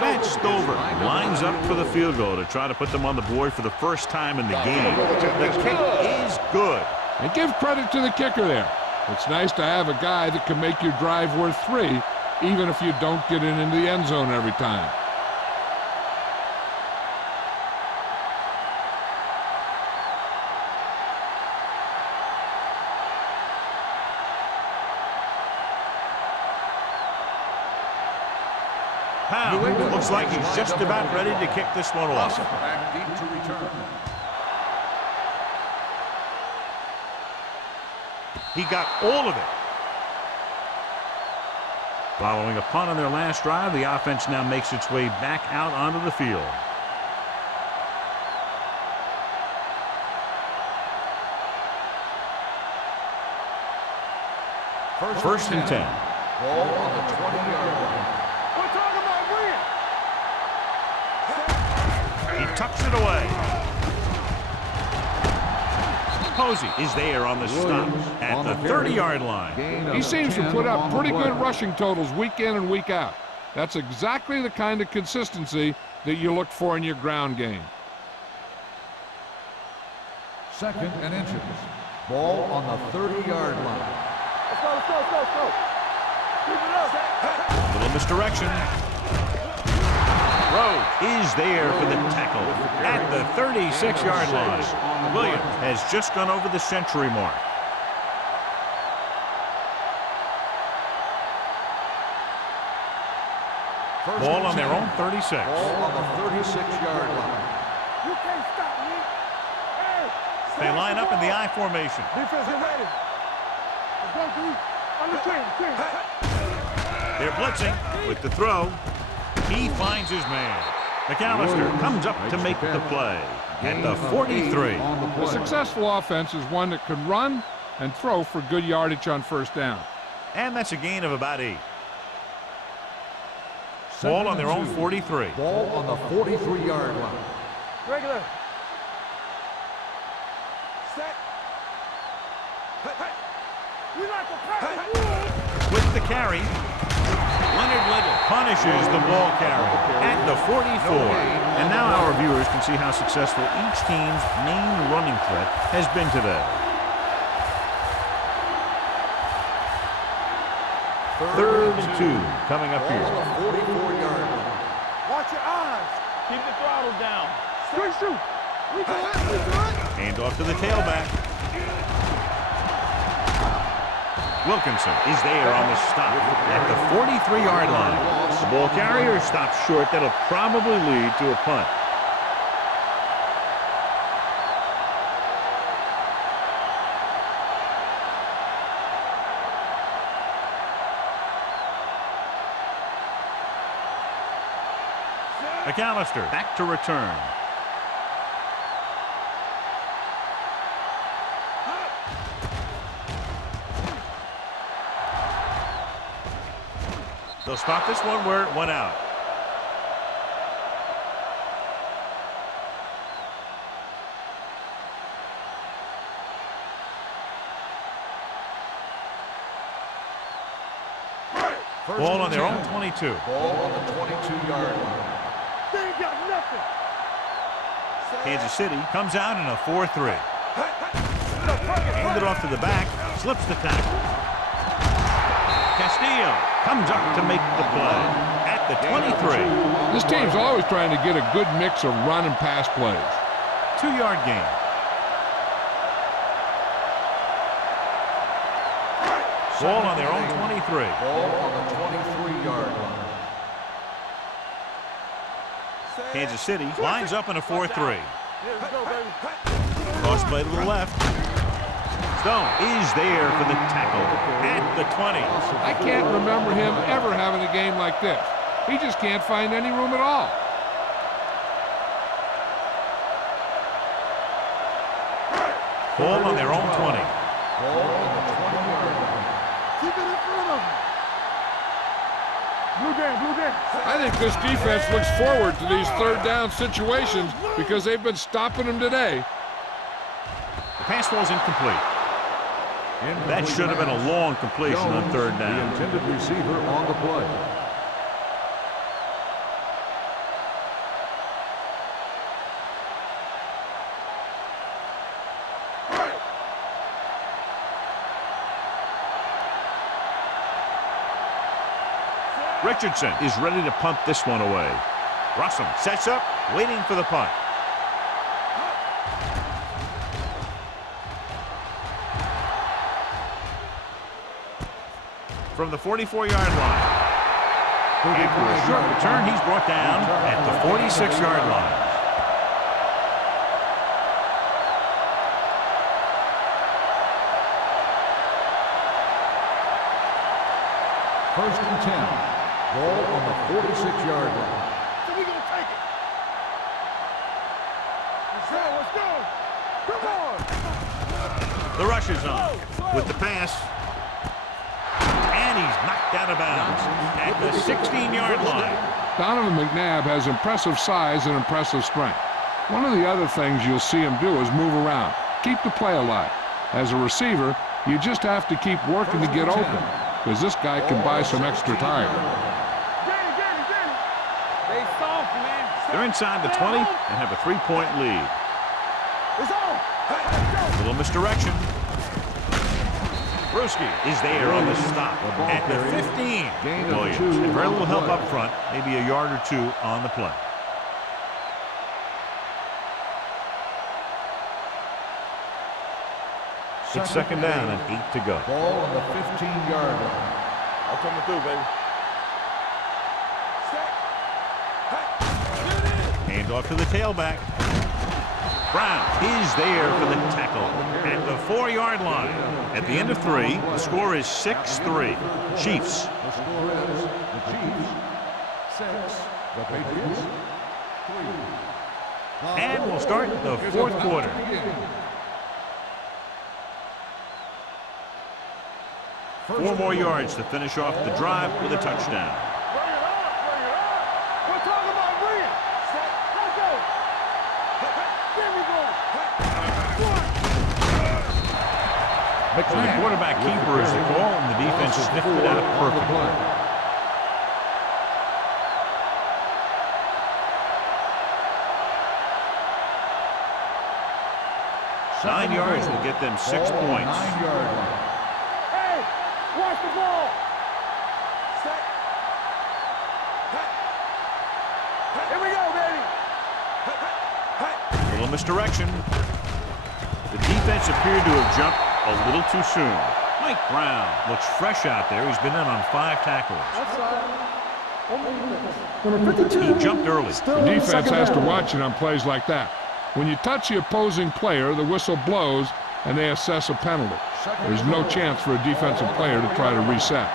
Matt Stover lines up for the field goal to try to put them on the board for the first time in the game. The kick is good. And give credit to the kicker there. It's nice to have a guy that can make your drive worth 3, even if you don't get it into the end zone every time. Pound looks like he's just about ready to kick this one off. Back deep to return. He got all of it. Following a punt on their last drive, the offense now makes its way back out onto the field. First and 10. Ball on the 20-yard line. We're talking about win. He tucks it away. Posey is there on the stop at the 30-yard line. He seems to put up pretty good rushing totals week in and week out. That's exactly the kind of consistency that you look for in your ground game. Second and inches. Ball on the 30-yard line. Let's go, let's go, let's go, let's go. Keep it up. Little misdirection. Rhodes is there for the tackle at the 36-yard line. Williams has just gone over the century mark. Ball on their own 36. Ball on the 36-yard line. You can't stop me. Hey. They line up in the I formation. Defense, get ready. Let's go, dude. On the team. They're blitzing with the throw. He finds his man. McAllister comes up to make the play at the 43. A successful offense is one that can run and throw for good yardage on first down. And that's a gain of about 8. Ball on their own 43. Ball on the 43-yard line. Regular. Set. Hey. We like to press. With the carry, Leonard Little punishes the ball carry at the 44. And now our viewers can see how successful each team's main running threat has been today. Third and 2 coming up here. Ball on the 44-yard line. Watch your eyes. Keep the throttle down. Straight shoot. We good. Hand off to the tailback. Wilkinson is there on the stop at the 43-yard line. The ball carrier stops short. That'll probably lead to a punt. McAllister back to return. They'll stop this one where it went out. Ball on their own 22. Ball on the 22-yard line. They ain't got nothing. Kansas City comes out in a 4-3. Handed off to the back, slips the tackle. Castillo comes up to make the play at the 23. This team's always trying to get a good mix of run and pass plays. 2-yard gain. Ball on their own 23. Ball on the 23-yard line. Kansas City lines up in a 4-3. Let's go, baby. Cross play to the left. Stone is there for the tackle at the 20. I can't remember him ever having a game like this. He just can't find any room at all. Ball on their own 20. Ball on the 20-yard line. Keep it in front of them. Blue game, blue game. I think this defense looks forward to these third down situations because they've been stopping them today. The pass falls incomplete. That should have been a long completion on third down. The intended receiver on the play. Richardson is ready to punt this one away. Russell sets up, waiting for the punt. From the 44-yard line. After a short return, he's brought down at the 46-yard line. First and 10. Ball on the 46-yard line. So we gonna take it. Let's go. Come on. The rush is on with the pass. And he's knocked out of bounds at the 16-yard line. Donovan McNabb has impressive size and impressive strength. One of the other things you'll see him do is move around, keep the play alive. As a receiver, you just have to keep working to get open, because this guy can buy some extra time. They soft, man. They're inside the 20 and have a 3-point lead. It's on. A little misdirection. Brewski is there on the stop at the 15. Williams, and very little help up front, maybe a yard or two on the play. It's second down and 8 to go. Ball on the 15-yard line. I'm coming through, baby. Hand off to the tailback. Brown is there for the tackle at the 4-yard line. At the end of 3, the score is 6-3. Chiefs. The score is the Chiefs 6, the Patriots 3. And we'll start the fourth quarter. Four more yards to finish off the drive with a touchdown. Bring it up, bring it up. We're talking about bring it. Let's go. Give me one. So the quarterback keeper is the call, and the defense sniffed it out perfectly. 9 yards will get them 6 points. 9-yard line. Hey, watch the ball. Here we go, baby. Little misdirection. The defense appeared to have jumped a little too soon. Mike Brown looks fresh out there. He's been in on 5 tackles. Number 52. He jumped early. The defense has to watch it on plays like that. When you touch the opposing player, the whistle blows and they assess a penalty. There's no chance for a defensive player to try to reset.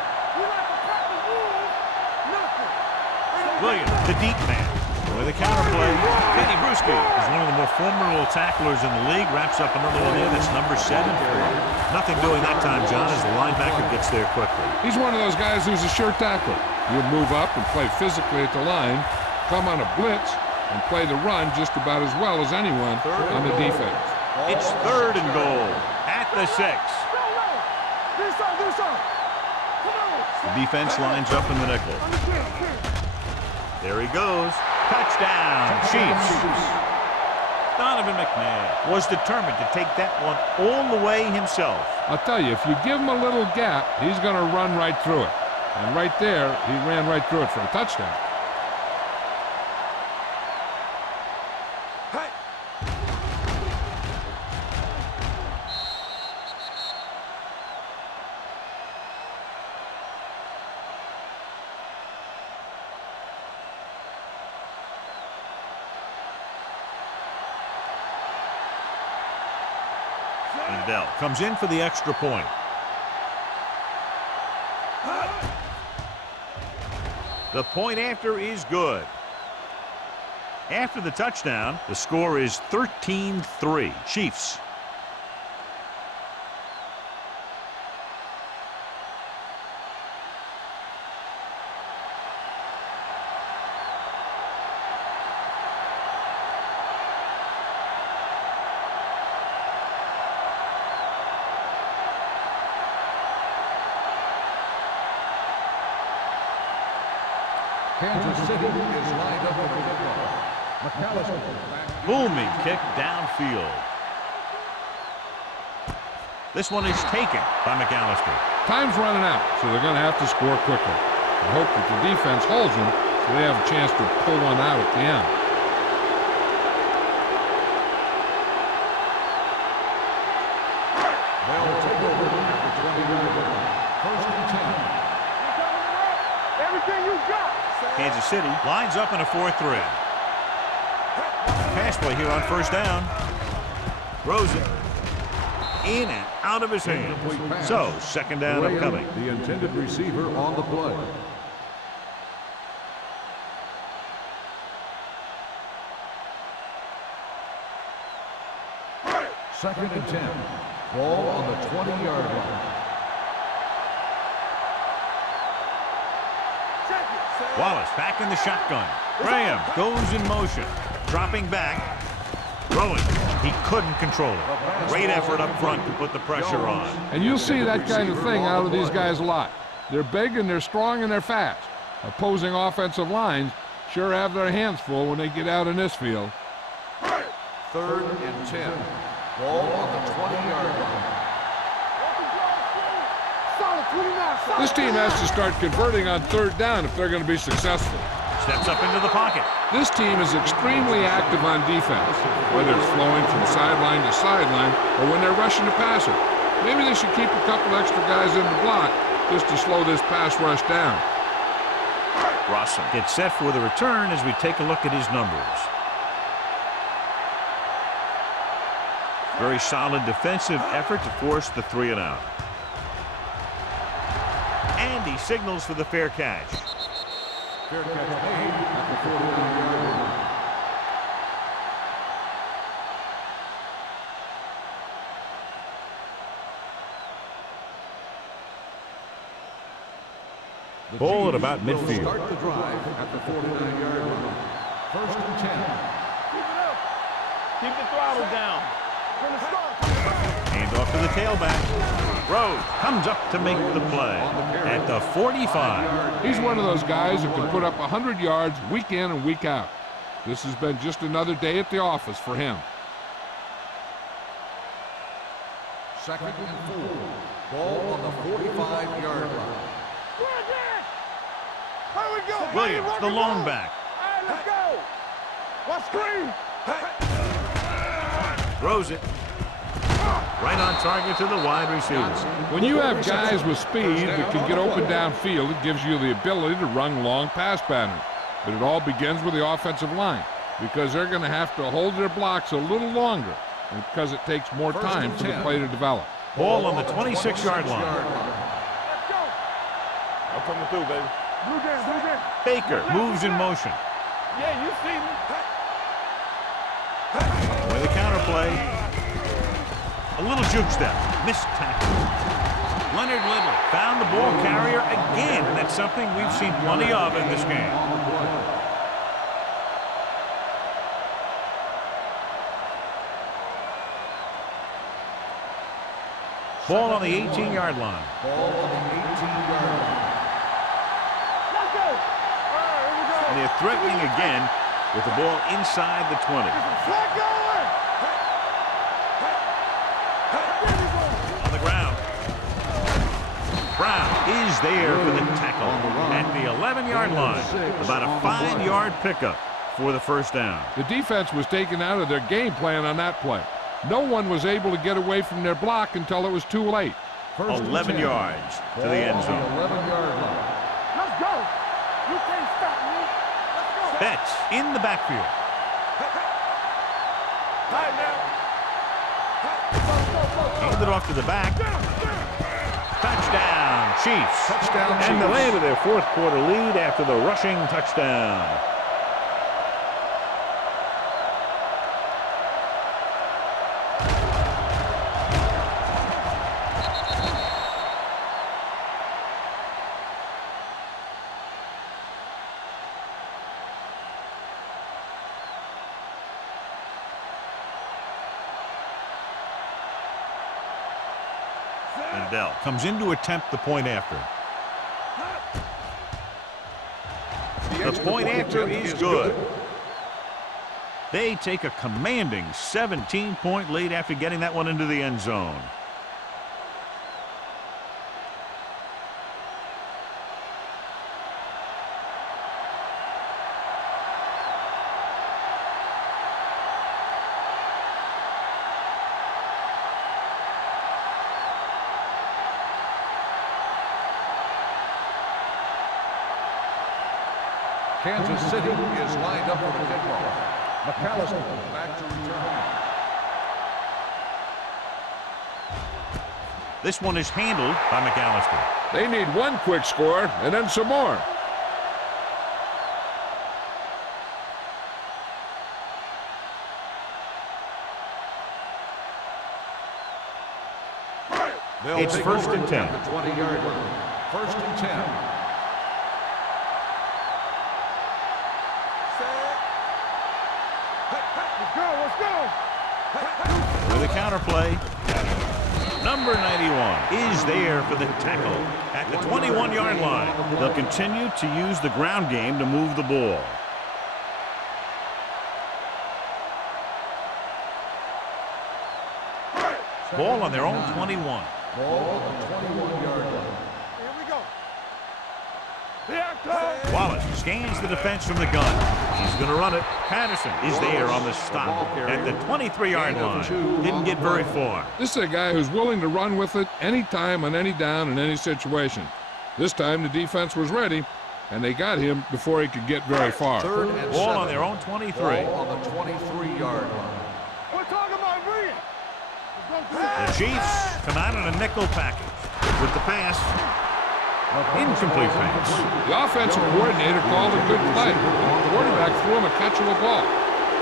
Williams, the deep man. With a counterplay, Kenny Brewski is one of the more formidable tacklers in the league. Wraps up another one there. That's number 7 for him. Nothing doing that time, John, as the linebacker gets there quickly. He's one of those guys who's a sure tackler. He'll move up and play physically at the line, come on a blitz, and play the run just about as well as anyone on the defense. It's 3rd and goal at the 6. The defense lines up in the nickel. There he goes. Touchdown, Chiefs. Donovan McNabb was determined to take that one all the way himself. I'll tell you, if you give him a little gap, he's going to run right through it. And right there, he ran right through it for a touchdown. Bell comes in for the extra point. The point after is good. After the touchdown, the score is 13-3. Chiefs. Kansas City is lined up with the football. McAllister. Booming kick downfield. This one is taken by McAllister. Time's running out, so they're going to have to score quickly. I hope that the defense holds them so they have a chance to pull one out at the end. They'll take over at the 20-yard line. 1st and 10. Everything you got. Kansas City lines up in a 4-3. Pass play here on 1st down. Throws it in and out of his hands. So, 2nd down upcoming. The intended receiver on the play. 2nd and 10. Ball on the 20-yard line. Wallace back in the shotgun. Graham goes in motion. Dropping back. Throwing. He couldn't control it. Great effort up front to put the pressure on. And you'll see that kind of thing out of these guys a lot. They're big and they're strong and they're fast. Opposing offensive lines sure have their hands full when they get out in this field. 3rd and 10. Ball on the 20-yard line. solid 29. This team has to start converting on third down if they're going to be successful. Steps up into the pocket. This team is extremely active on defense, whether it's flowing from sideline to sideline or when they're rushing the passer. Maybe they should keep a couple extra guys in the block just to slow this pass rush down. Rossum gets set for the return as we take a look at his numbers. Very solid defensive effort to force the 3 and out. And he signals for the fair catch. Fair catch made at the 49-yard line. The Ball at Chiefs about will midfield. Start the drive at the 49-yard line. First and 10. Keep it up. Keep the throttle down. From the start. Hand off to the tailback. Rhodes comes up to make the play at the 45. He's one of those guys who can put up 100 yards week in and week out. This has been just another day at the office for him. Second and 4. Ball on the 45-yard line. Here we go. Williams, the lone back. All right, let's go. Let's screen. Throws it. Right on target to the wide receiver. When you have guys with speed that can get open downfield, it gives you the ability to run long pass patterns. But it all begins with the offensive line because they're going to have to hold their blocks a little longer and because it takes more time for the play to develop. Ball on the 26-yard line. Let's go. I'm coming through, baby. Blue game, blue game. Baker moves in motion. Yeah, you see me. With a counterplay. A little juke step. Missed tackle. Leonard Little found the ball carrier again. And that's something we've seen plenty of in this game. Ball on the 18-yard line. Ball on the 18-yard line. Let's go. All right, here we go. And they're threatening again with the ball inside the 20. Let go. On the ground. Brown is there for the tackle at the 11-yard line. About a 5-yard pickup for the first down. The defense was taken out of their game plan on that play. No one was able to get away from their block until it was too late. 11 yards to the end zone. 11-yard line. Let's go. You can't stop me. Let's go. Betts in the backfield. All right, now. Handed off to the back. Touchdown, Chiefs. Touchdown, And they Chiefs. landed their fourth quarter lead after the rushing touchdown. And Bell comes in to attempt the point after. The point after is good. They take a commanding 17-point lead after getting that one into the end zone. Kansas City is lined up for the kickoff. McAllister back to return. This one is handled by McAllister. They need one quick score and then some more. They'll It's take first over and 10. at the 20-yard line. First and 10. Let's go. With a counterplay, number 91 is there for the tackle at the 21-yard line. They'll continue to use the ground game to move the ball. Ball on their own 21. Ball on the 21-yard line. Here we go. Wallace scans the defense from the gun. He's going to run it. Patterson is there on the stop at the 23-yard line. Didn't get very far. This is a guy who's willing to run with it anytime on any down in any situation. This time the defense was ready, and they got him before he could get very far. Third and Ball 7. on their own 23. Ball on the 23-yard line. We're talking about bringing. The Chiefs come out in a nickel package with the pass. Incomplete pass. The offensive coordinator called a good play. The quarterback threw him a catchable ball.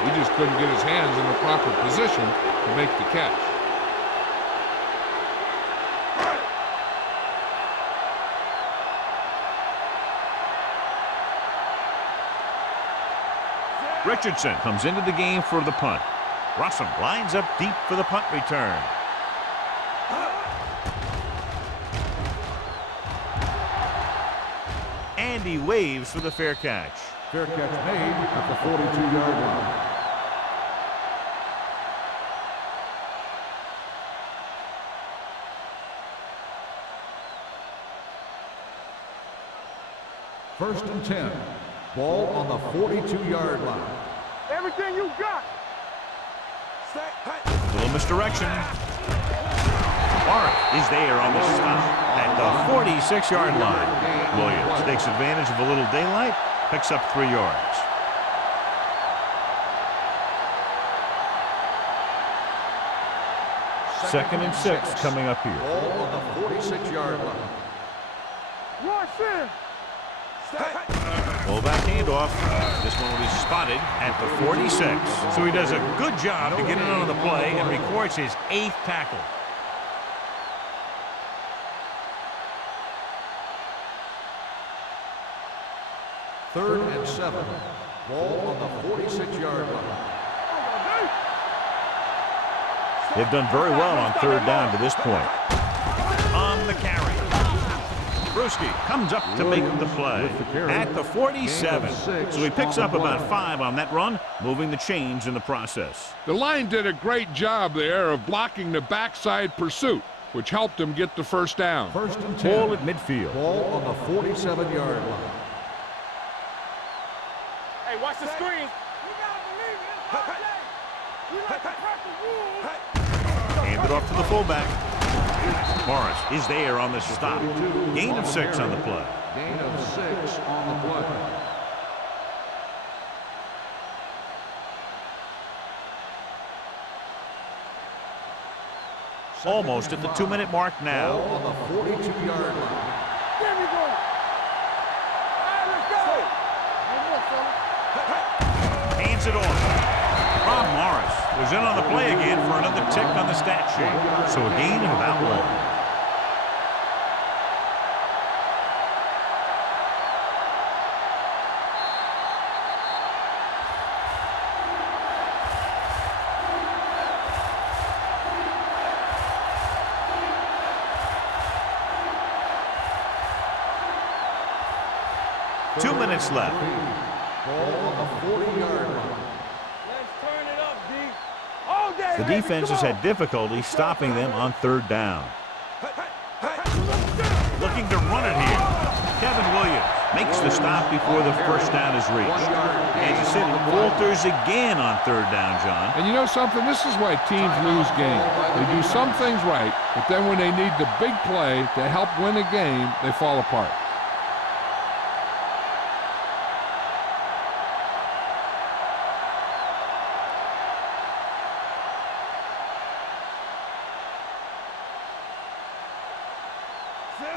He just couldn't get his hands in the proper position to make the catch. Richardson comes into the game for the punt. Russell lines up deep for the punt return. And he waves for the fair catch. Fair catch made at the 42-yard line. First and 10. Ball on the 42-yard line. Everything you got. Little misdirection. Warren is there on the stop at the 46-yard line. Williams takes advantage of a little daylight, picks up 3 yards. Second and 6 coming up here. Ball on the 46-yard line. Rush in. Fullback handoff. This one will be spotted at the 46. So he does a good job to get in on the play and records his 8th tackle. Third and 7. Ball on the 46-yard line. They've done very well on third down to this point. On the carry. Brewski comes up to make the play at the 47. So he picks up about 5 on that run, moving the chains in the process. The line did a great job there of blocking the backside pursuit, which helped him get the first down. First and 10. Ball at midfield. Ball on the 47-yard line. Hey, watch the screen. We gotta believe it. It's our day. We like to practice rules. Hand it off to the fullback. Morris is there on the stop. Gain of 6 on the play. Gain of 6 on the play. Almost at the 2-minute mark Ball now. on the 42-yard line. There we go. All right, let's go. One more, fella. Hands it off. Rob Morris was in on the play again for another tick on the stat sheet. So a gain of about 1. Two minutes left. Ball on the 40-yard line. Let's turn it up, D. All day, The baby, defense come has on. had difficulty stopping them on third down. Looking to run it here. Kevin Williams makes the stop before the first down is reached. Kansas City falters again on third down, John. And you know something? This is why teams lose games. They do some things right, but then when they need the big play to help win a game, they fall apart.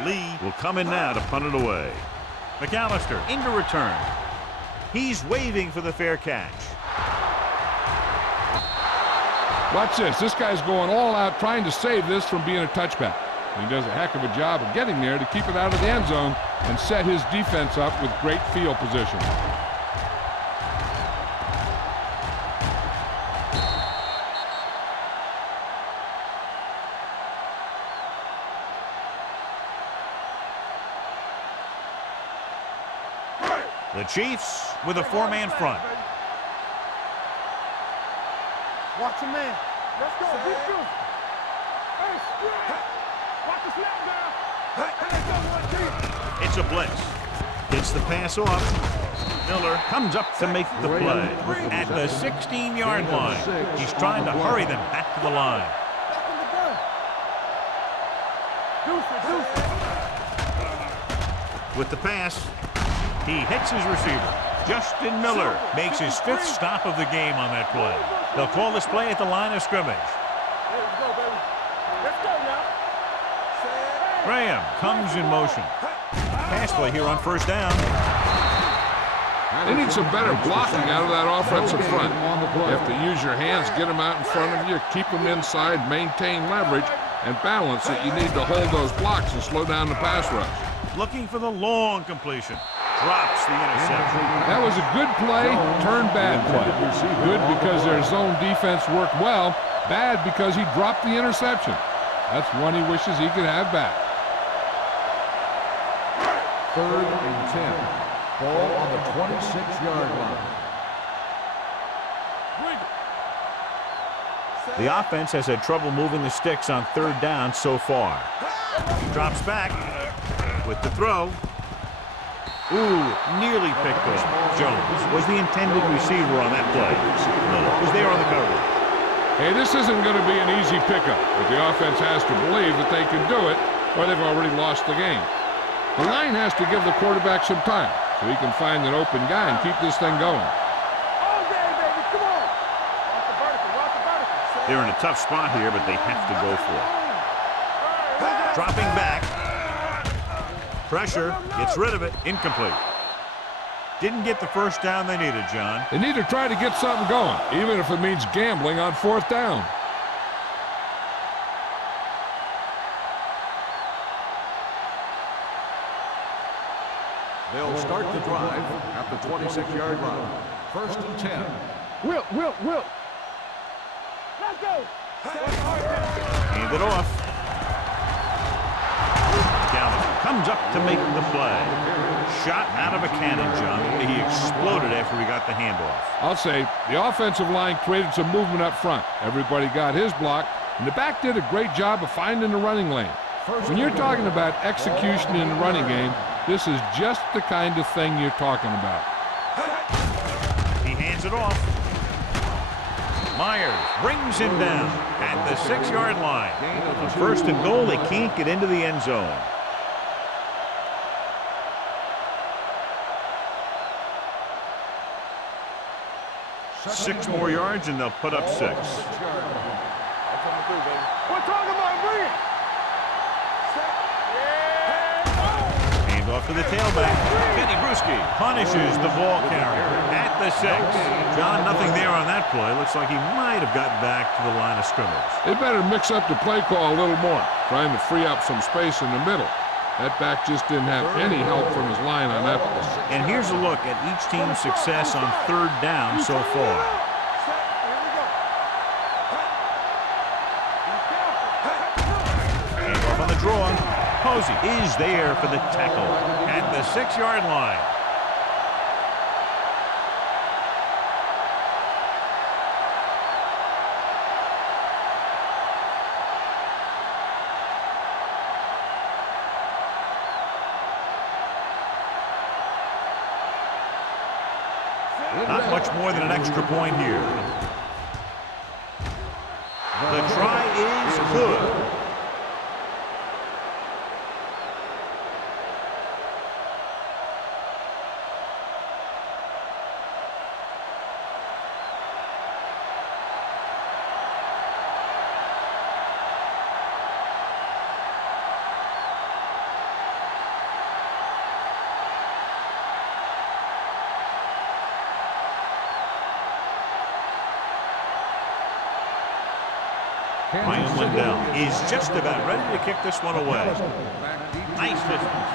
Lee will come in now to punt it away. McAllister into return. He's waving for the fair catch. Watch this. This guy's going all out trying to save this from being a touchback. And he does a heck of a job of getting there to keep it out of the end zone and set his defense up with great field position. The Chiefs with a 4-man front. Watch your man. Let's go. Be true. Hey, straight. Watch the snap down. It's a blitz. Gets the pass off. Miller comes up to make the play at the 16-yard line. He's trying to hurry them back to the line. With the pass, he hits his receiver. Justin Miller makes his 5th stop of the game on that play. They'll call this play at the line of scrimmage. Let's go, baby. Let's go, y'all. Graham comes in motion. Pass play here on first down. They need some better blocking out of that offensive front. You have to use your hands, get them out in front of you, keep them inside, maintain leverage, and balance it. You need to hold those blocks and slow down the pass rush. Looking for the long completion. Drops the interception. That was a good play, turned bad play. Good because their zone defense worked well. Bad because he dropped the interception. That's one he wishes he could have back. 3rd and 10. Ball on the 26-yard line. The offense has had trouble moving the sticks on 3rd down so far. He drops back with the throw. Ooh, nearly picked off. Jones was the intended receiver on that play. Miller was there on the coverage. Hey, this isn't going to be an easy pickup, but the offense has to believe that they can do it, or they've already lost the game. The line has to give the quarterback some time so he can find an open guy and keep this thing going. All day, baby. Come on. Watch the vertical. Watch the vertical. They're in a tough spot here, but they have to go for it. Dropping back. Pressure. Gets rid of it. Incomplete. Didn't get the first down they needed, John. They need to try to get something going, even if it means gambling on 4th down. They'll start the drive at the 26-yard line. 1st and 10. Will. Let's go. Hand it off. Gallup comes up to make the play. Shot out of a cannon, John. He exploded after he got the handoff. I'll say the offensive line created some movement up front. Everybody got his block, and the back did a great job of finding the running lane. When you're talking about execution in the running game, this is just the kind of thing you're talking about. He hands it off. Myers brings him down at the 6-yard line. On 1st and goal, they can't get into the end zone. Six more yards, and they'll put up 6. We're talking about bring it. Hand off to the tailback. Kenny Bruschi punishes the ball carrier at the 6. John, nothing there on that play. Looks like he might have gotten back to the line of scrimmage. They better mix up the play call a little more, trying to free up some space in the middle. That back just didn't have any help from his line on that play. And here's a look at each team's success on 3rd down so far. Hand off on the draw. Posey is there for the tackle at the 6-yard line. Not much more than an extra point here. The try is good. Ryan Lindell is just about ready to kick this one away. Nice distance.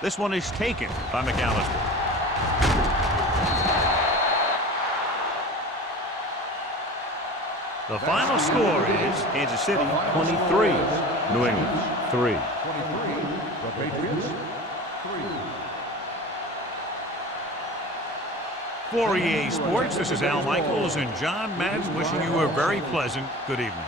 This one is taken by McAllister. The final score is Kansas City 23, New England 3. 23, the Patriots 3. For EA Sports, this is Al Michaels and John Madden wishing you a very pleasant good evening.